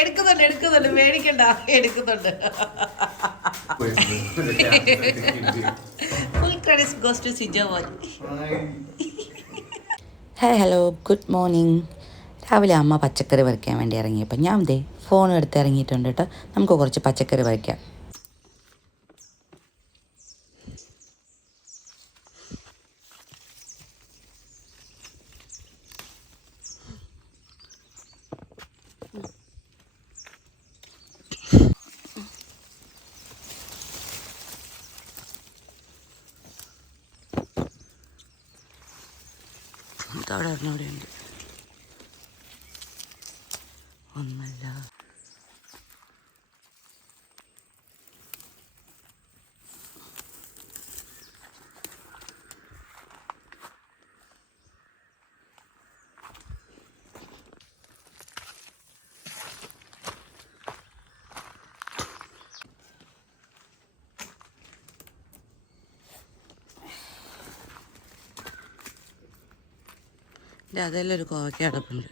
എടുക്കുന്നുണ്ട് മേടിക്കണ്ട എടുക്കുന്നുണ്ട്. Full credit goes to Sijo മോൻ. Hi hello good morning. രാവിലെ അമ്മ പച്ചക്കറി പറിക്കാൻ വേണ്ടി ഇറങ്ങിയപ്പോൾ ഞാൻ ദേ ഫോൺ എടുത്ത് ഇറങ്ങിയിട്ടുണ്ട് കേട്ടോ. നമുക്ക് കുറച്ച് പച്ചക്കറി പറിക്കാം. അവിടെ ഉണ്ട് ഒന്നല്ല. അതെല്ലാം ഒരു കോവയ്ക്ക അടപ്പുണ്ട്.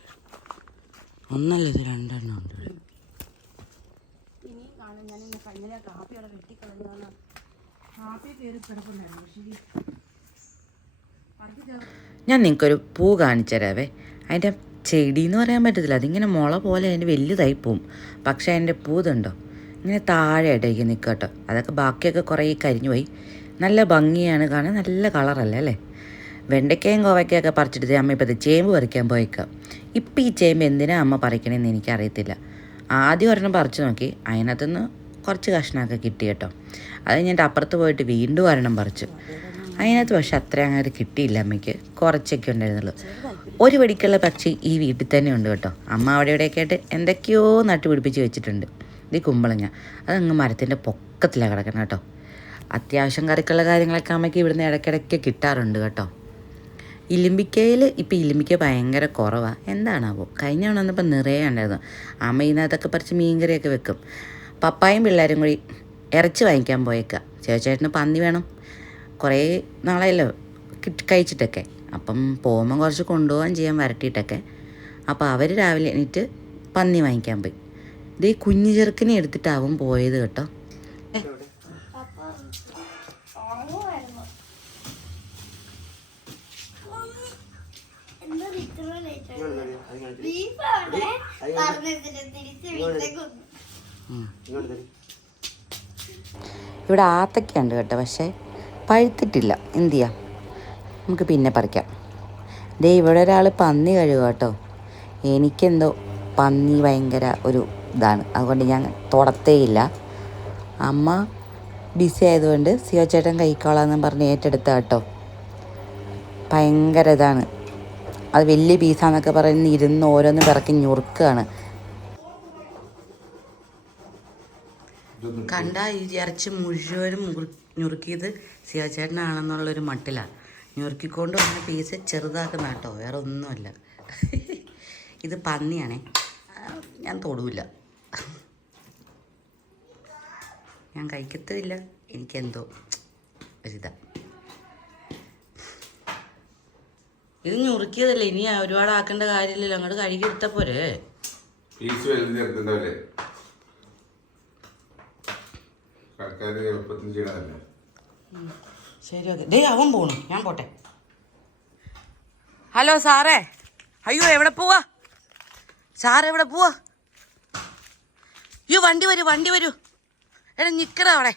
ഒന്നല്ല ഇത് രണ്ടെണ്ണം ഉണ്ട്. ഞാൻ നിങ്ങൾക്കൊരു പൂ കാണിച്ചു തരാവേ. അതിൻ്റെ ചെടി എന്ന് പറയാൻ പറ്റത്തില്ല, അതിങ്ങനെ മുള പോലെ അതിൻ്റെ വലുതായി പോവും. പക്ഷേ അതിൻ്റെ പൂതുണ്ടോ ഇങ്ങനെ താഴെ ഇടയ്ക്ക് നിൽക്കുക കേട്ടോ. അതൊക്കെ ബാക്കിയൊക്കെ കുറേ കരിഞ്ഞു പോയി. നല്ല ഭംഗിയാണ് കാണാൻ, നല്ല കളറല്ലേ അല്ലേ. വെണ്ടയ്ക്കയും കോവയ്ക്കയൊക്കെ പറിച്ചിട്ട് അമ്മ ഇപ്പോൾ ഇത് ചേമ്പ് പറിക്കാൻ പോയേക്കാം. ഇപ്പം ഈ ചേമ്പ് എന്തിനാണ് അമ്മ പറിക്കണമെന്ന് എനിക്കറിയത്തില്ല. ആദ്യം ഒരെണ്ണം പറിച്ചു നോക്കി, അതിനകത്തുനിന്ന് കുറച്ച് കഷ്ണമൊക്കെ കിട്ടി കേട്ടോ. അത് കഴിഞ്ഞിട്ട് അപ്പുറത്ത് പോയിട്ട് വീണ്ടും ഒരെണ്ണം പറിച്ചു. അതിനകത്ത് പക്ഷെ അത്ര അങ്ങനെ കിട്ടിയില്ല അമ്മയ്ക്ക്, കുറച്ചൊക്കെ ഉണ്ടായിരുന്നുള്ളൂ. ഒരു വെടിക്കുള്ള പക്ഷി ഈ വീട്ടിൽ തന്നെ ഉണ്ട് കേട്ടോ. അമ്മ അവിടെ ഇവിടെയൊക്കെ ആയിട്ട് എന്തൊക്കെയോ നട്ടുപിടിപ്പിച്ച് വെച്ചിട്ടുണ്ട്. ഇത് കുമ്പളങ്ങ, അതങ്ങ് മരത്തിൻ്റെ പൊക്കത്തിലാണ് കിടക്കണം കേട്ടോ. അത്യാവശ്യം കറിക്കുള്ള കാര്യങ്ങളൊക്കെ അമ്മയ്ക്ക് ഇവിടുന്ന് ഇടയ്ക്കിടയ്ക്ക് കിട്ടാറുണ്ട് കേട്ടോ. ഇലിമ്പിക്കയിൽ ഇപ്പോൾ ഇലിമ്പിക്ക ഭയങ്കര കുറവാണ്, എന്താണാവോ. കഴിഞ്ഞ തവണ വന്നപ്പോൾ നിറയെ ഉണ്ടായിരുന്നു. അമ്മ ഇതിനകത്തൊക്കെ പറിച്ച് മീൻകറിയൊക്കെ വെക്കും. പപ്പായും പിള്ളേരും കൂടി ഇറച്ചി വാങ്ങിക്കാൻ പോയേക്കാം. ചേച്ചേട്ടന് പന്നി വേണം, കുറേ നാളെയല്ലോ കഴിച്ചിട്ടൊക്കെ. അപ്പം പോകുമ്പം കുറച്ച് കൊണ്ടുപോകാൻ ചെയ്യാൻ വരട്ടിയിട്ടൊക്കെ. അപ്പോൾ അവർ രാവിലെ എണീറ്റ് പന്നി വാങ്ങിക്കാൻ പോയി. ഇത് ഈ കുഞ്ഞു ചെറുക്കിനെ എടുത്തിട്ടാവും പോയത് കേട്ടോ. ഇവിടെ ആത്തക്കയുണ്ട് കേട്ടോ, പക്ഷേ പഴുത്തിട്ടില്ല. എന്ത് ചെയ്യാം, നമുക്ക് പിന്നെ പറിക്കാം. ദേ ഇവിടെ ഒരാൾ പന്നി കഴുകുക കേട്ടോ. എനിക്കെന്തോ പന്നി ഭയങ്കര ഒരു ഇതാണ്, അതുകൊണ്ട് ഞാൻ തൊടത്തേയില്ല. അമ്മ ബിസി ആയതുകൊണ്ട് സിയോ ചേട്ടൻ കഴിക്കോളാന്ന് പറഞ്ഞ് ഏറ്റെടുത്ത കേട്ടോ. ഭയങ്കര ഇതാണ്, അത് വലിയ പീസാന്നൊക്കെ പറഞ്ഞ് ഇരുന്ന് ഓരോന്ന് പിറക്കി ഞുറുക്കുകയാണ്. കണ്ട ഈ ഇറച്ചി മുഴുവനും ഞുറുക്കിയത് സിയോ ചേട്ടനാണെന്നുള്ളൊരു മട്ടിലാണ് ഞുറുക്കിക്കൊണ്ട് വന്ന പീസ് ചെറുതാക്കുന്ന കേട്ടോ, വേറെ ഒന്നുമല്ല. ഇത് പന്നിയാണേ, ഞാൻ തൊടൂല, ഞാൻ കഴിക്കത്തുമില്ല. എനിക്കെന്തോ ഒരിതാ. ഇത് ഞുറുക്കിയതല്ലേ, ഇനി ഒരുപാട് ആക്കേണ്ട കാര്യമില്ലല്ലോ, അങ്ങോട്ട് കഴുകി എടുത്താൽ പോരെ. ശരി, അതെ. ഡേ അവൻ പോണു, ഞാൻ പോട്ടെ. ഹലോ സാറേ. അയ്യോ എവിടെ പോവാ സാറേ, എവിടെ പോവാ? അയ്യോ വണ്ടി വരൂ. എടാ നിക്കടാ അവിടെ,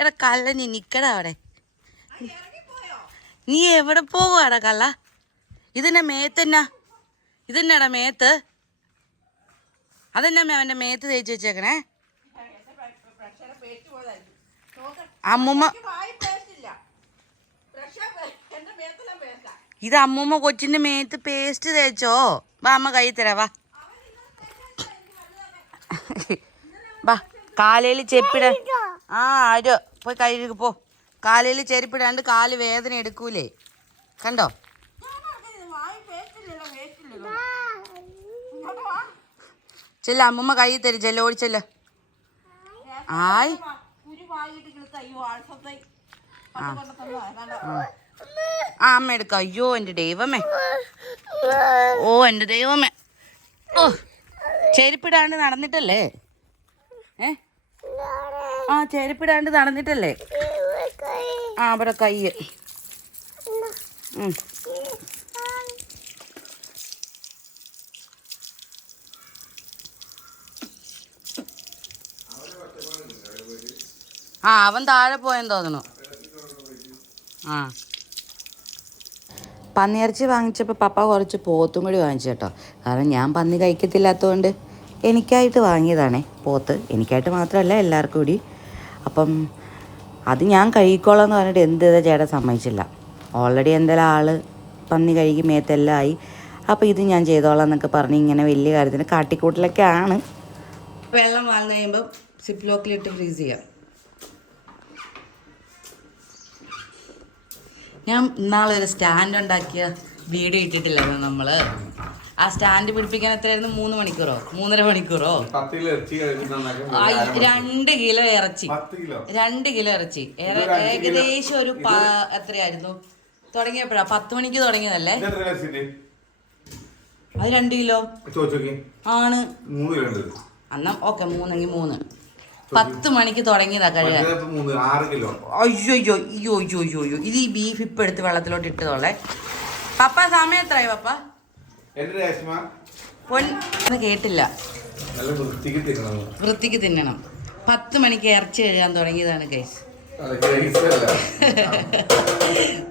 എടാ കള്ള നീ നിക്കടാ അവിടെ. നീ എവിടെ പോകുവാടാ കള്ള? ഇതെന്നാ മേത്തെന്നാ, ഇതെന്നാടാ മേത്ത്? അതെന്നാ അവൻ്റെ മേത്ത് തേച്ച് വെച്ചേക്കണേ? അമ്മൂമ്മ, ഇത് അമ്മൂമ്മ കൊച്ചിൻ്റെ മേത്ത് പേസ്റ്റ് തേച്ചോ? വാ അമ്മ കൈ തരാ, വാ വാ. കാലയിൽ ചെപ്പിട. ആ ആരോ പോയി കഴുകി പോ. കാലയിൽ ചെരുപ്പിടാണ്ട് കാല് വേദന എടുക്കൂലേ, കണ്ടോ? ചെല്ല അമ്മൂമ്മ കൈ തരും, ചെല്ല ഓടിച്ചല്ല. ആയി ആ അമ്മ എടുക്കാം. അയ്യോ എൻ്റെ ദൈവമേ, ഓ എൻ്റെ ദൈവമേ, ഓ ചെരുപ്പിടാണ്ട് നടന്നിട്ടല്ലേ? ആ ചെരുപ്പിടാണ്ട് നടന്നിട്ടല്ലേ? ആ അവിടെ കൈ. ആ അവൻ താഴെ പോയെന്ന് തോന്നുന്നു. ആ പന്നിയിറച്ചി വാങ്ങിച്ചപ്പോൾ പപ്പ കുറച്ച് പോത്തും കൂടി വാങ്ങിച്ചു കേട്ടോ. കാരണം ഞാൻ പന്നി കഴിക്കത്തില്ലാത്തതുകൊണ്ട് എനിക്കായിട്ട് വാങ്ങിയതാണേ പോത്ത്. എനിക്കായിട്ട് മാത്രമല്ല എല്ലാവർക്കും കൂടി. അപ്പം അത് ഞാൻ കഴിക്കോളാം എന്ന് പറഞ്ഞിട്ട് എന്ത് ചെയ്താൽ ചേട്ടൻ സമ്മതിച്ചില്ല. ഓൾറെഡി എന്തായാലും ആൾ പന്നി കഴുകി മേത്തെല്ലാം ആയി. അപ്പോൾ ഇത് ഞാൻ ചെയ്തോളാം എന്നൊക്കെ പറഞ്ഞ് ഇങ്ങനെ വലിയ കാര്യത്തിന് കാട്ടിക്കൂട്ടിലൊക്കെ ആണ്. വെള്ളം വാങ്ങി കഴിയുമ്പോൾ സിപ്പ് ലോക്കിലിട്ട് ഫ്രീസ് ചെയ്യാം. ഞാൻ ഇന്നാളെ ഒരു സ്റ്റാൻഡ് ഉണ്ടാക്കിയ വീഡിയോ ഇട്ടിട്ടില്ലായിരുന്നു നമ്മൾ. ആ സ്റ്റാൻഡ് പിടിപ്പിക്കാൻ എത്രയായിരുന്നു? 3 മണിക്കൂറോ 3.5 മണിക്കൂറോ? 2 കിലോ ഇറച്ചി. 2 കിലോ ഇറച്ചി ഏകദേശം ഒരു എത്രയായിരുന്നു തുടങ്ങിയപ്പോഴാ? 10 മണിക്ക് തുടങ്ങിയതല്ലേ? അത് 2 കിലോ ആണ്. എന്നാ ഓക്കെ 3 10 മണിക്ക് തുടങ്ങിയതാ കഴിയാൻ. അയ്യോ അയ്യോ അയ്യോ അയ്യോ അയ്യോ അയ്യോ. ഇത് ഈ ബീഫ് ഇപ്പം എടുത്ത് വെള്ളത്തിലോട്ട് ഇട്ടതോളെ. പപ്പ സമയം എത്രയായി പപ്പ? കേട്ടില്ല. വൃത്തിക്ക് തിന്നണം. 10 മണിക്ക് ഇറച്ചി കഴുകാൻ തുടങ്ങിയതാണ് ഗൈസ്.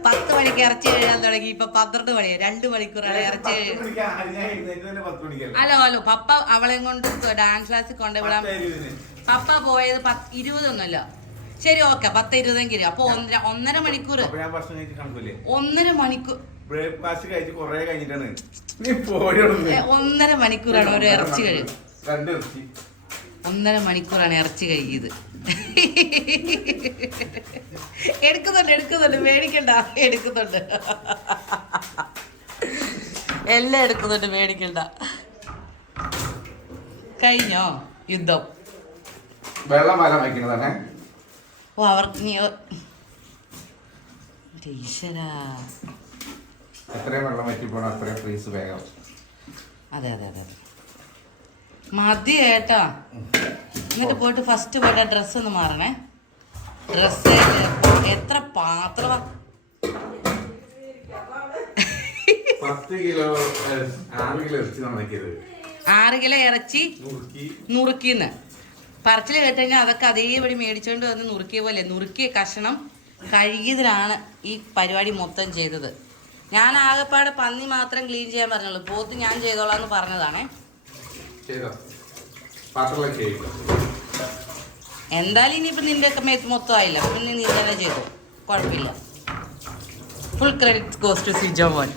10 മണിക്ക് ഇറച്ചി കഴുകാൻ തുടങ്ങി. ഇപ്പൊ 12 മണിയായി. 2 മണിക്കൂറാണ് ഇറച്ചി ഹലോ ഹലോ. പപ്പ അവളെ കൊണ്ട് ഡാൻസ് ക്ലാസ്സിൽ കൊണ്ടുവിടാൻ പപ്പ പോയത് 20 ഒന്നുമല്ല. ശരി ഓക്കെ 10-20 അപ്പൊ 1.5 മണിക്കൂർ. 1.5 മണിക്കൂർ. 1.5 മണിക്കൂറാണ് ഒരു ഇറച്ചി കഴുകും. 1.5 മണിക്കൂറാണ് ഇറച്ചി കഴുകിയത്. എടുക്കുന്നുണ്ട് മേടിക്കണ്ട. എടുക്കുന്നുണ്ട് എല്ലാം എടുക്കുന്നുണ്ട്, മേടിക്കണ്ട. കഴിഞ്ഞോ യുദ്ധം? വെള്ളം വരാൻ വയ്ക്കുന്നതാണ്. ഓ അവർക്ക് എത്രയും വെള്ളം വറ്റിപ്പോണം അത്രയും ഫ്രീസ് വേഗം. അതെ അതെ അതെ മതി ഏട്ടാ. എന്നിട്ട് പോയിട്ട് ഫസ്റ്റ് പോയിട്ട് ഡ്രസ്സ് ഒന്ന് മാറണേ. ഡ്രസ്സ് എത്ര പാത്രം? 10 കിലോ 6 കിലോ ഇറച്ചി നന്നാക്കിയത്. 6 കിലോ ഇറച്ചി നുറുക്കിന്ന് പറച്ചിൽ കേട്ട് കഴിഞ്ഞാൽ അതൊക്കെ അതേപടി മേടിച്ചോണ്ട് വന്ന് നുറുക്കിയ പോലെ നുറുക്കിയ കഷണം കഴുകിയതിലാണ് ഈ പരിപാടി മൊത്തം ചെയ്തത്. ഞാൻ ആകെപ്പാടെ പന്നി മാത്രം ക്ലീൻ ചെയ്യാൻ പറഞ്ഞുള്ളൂ. പോത്ത് ഞാൻ ചെയ്തോളാം എന്ന് പറഞ്ഞതാണേ. എന്തായാലും ഇനിയിപ്പോൾ നിന്റെ ഒക്കെ മേത്ത് മൊത്തം ആയില്ല, പിന്നെ നീ തന്നെ ചെയ്തു, കുഴപ്പമില്ല. Full credit goes to Sijo മോൻ.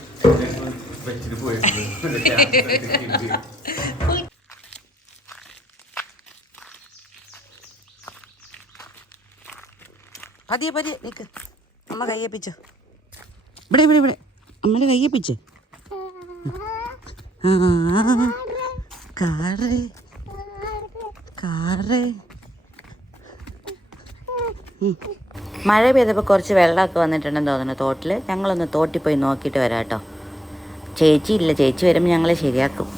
പതിയെ പതിയെ നിൽക്ക്. അമ്മ കയ്യപ്പിച്ചു. ഇവിടെ ഇവിടെ ഇവിടെ അമ്മയുടെ കയ്യപ്പിച്ചു. Car car. മഴ പെയ്തപ്പോൾ കുറച്ച് വെള്ളമൊക്കെ വന്നിട്ടുണ്ടെന്ന് തോന്നുന്നു തോട്ടിൽ. ഞങ്ങളൊന്ന് തോട്ടിൽ പോയി നോക്കിയിട്ട് വരാം കേട്ടോ. ചേച്ചി ഇല്ല, ചേച്ചി വരുമ്പോൾ ഞങ്ങൾ ശരിയാക്കും.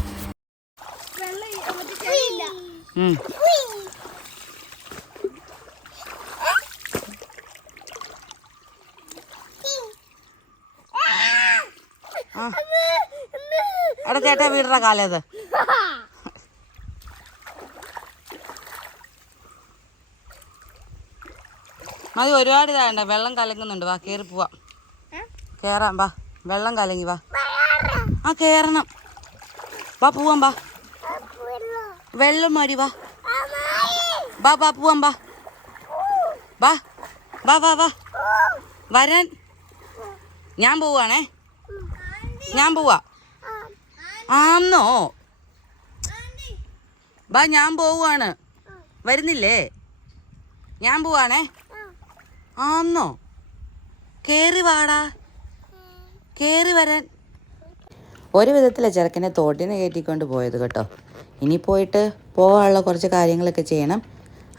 എടാ ചേട്ടാ വീടറ കാലത്. മതി, ഒരുപാട് ഇതാണ്ട. വെള്ളം കലങ്ങുന്നുണ്ട്. വാ കയറി പോവാം. കയറാം വാ. വെള്ളം കലങ്ങി വാ. ആ കയറണം. വാ പോവാം വാ. വെള്ളം മതി വാ. വാ വാ പോവാം വാ. വാ വാ വാ വാ വരാൻ. ഞാൻ പോവാണേ. ഞാൻ പോവാ. ആന്നോ? വാ ഞാൻ പോവാണ്. വരുന്നില്ലേ? ഞാൻ പോവാണേ. ആന്നോ? കേറി വാടാ. കേറി വരാൻ. ഒരു വിധത്തിലെ ചെറുക്കനെ തോട്ടിനെ കയറ്റിക്കൊണ്ട് പോയത് കേട്ടോ. ഇനി പോയിട്ട് പോകാനുള്ള കുറച്ച് കാര്യങ്ങളൊക്കെ ചെയ്യണം.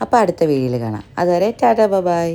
അപ്പോൾ അടുത്ത വീഡിയോയിൽ കാണാം. അതുവരെ ടാറ്റാ ബൈ.